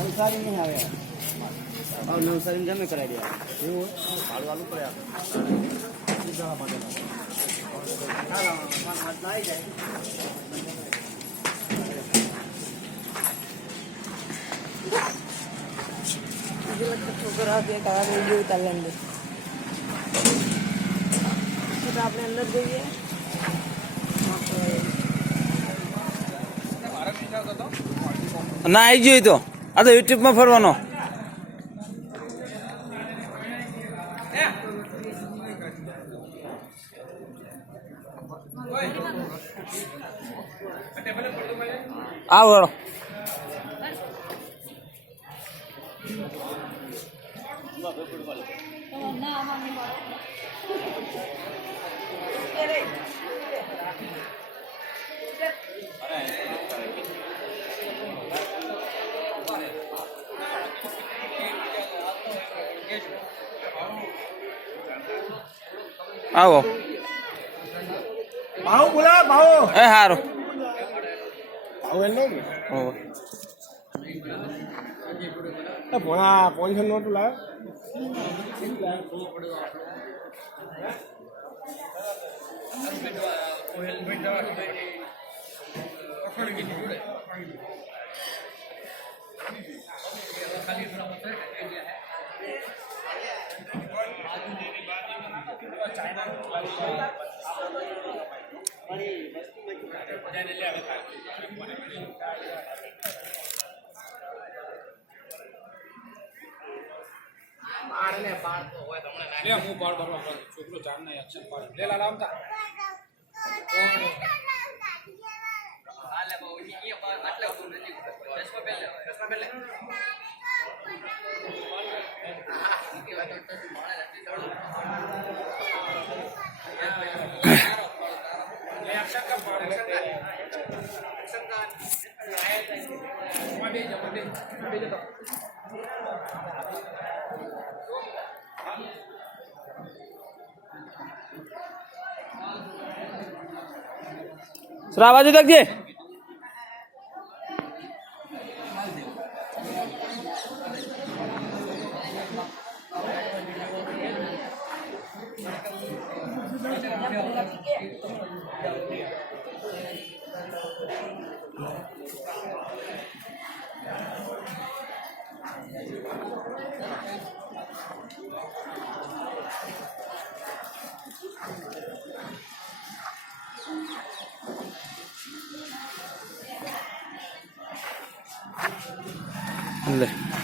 નવસારી નહીં આવે નવસારી ગમે કરાવી દે એવું ભાડું વાલું પડે છોકરા ઉતારે અંદર આપણે અંદર જઈએ ના આવી ગયો તો આ તો યુટ્યુબમાં ફરવાનો આવો આવો ભાવ બોલા ભાવ એ હારો ભાવ એમ નહીં ભોણા 500 નોટ લાવ્યો છોકરો ચાર ના એક્શન પાડ લે લાલા આમતા સરા બાજુ દેખજે ले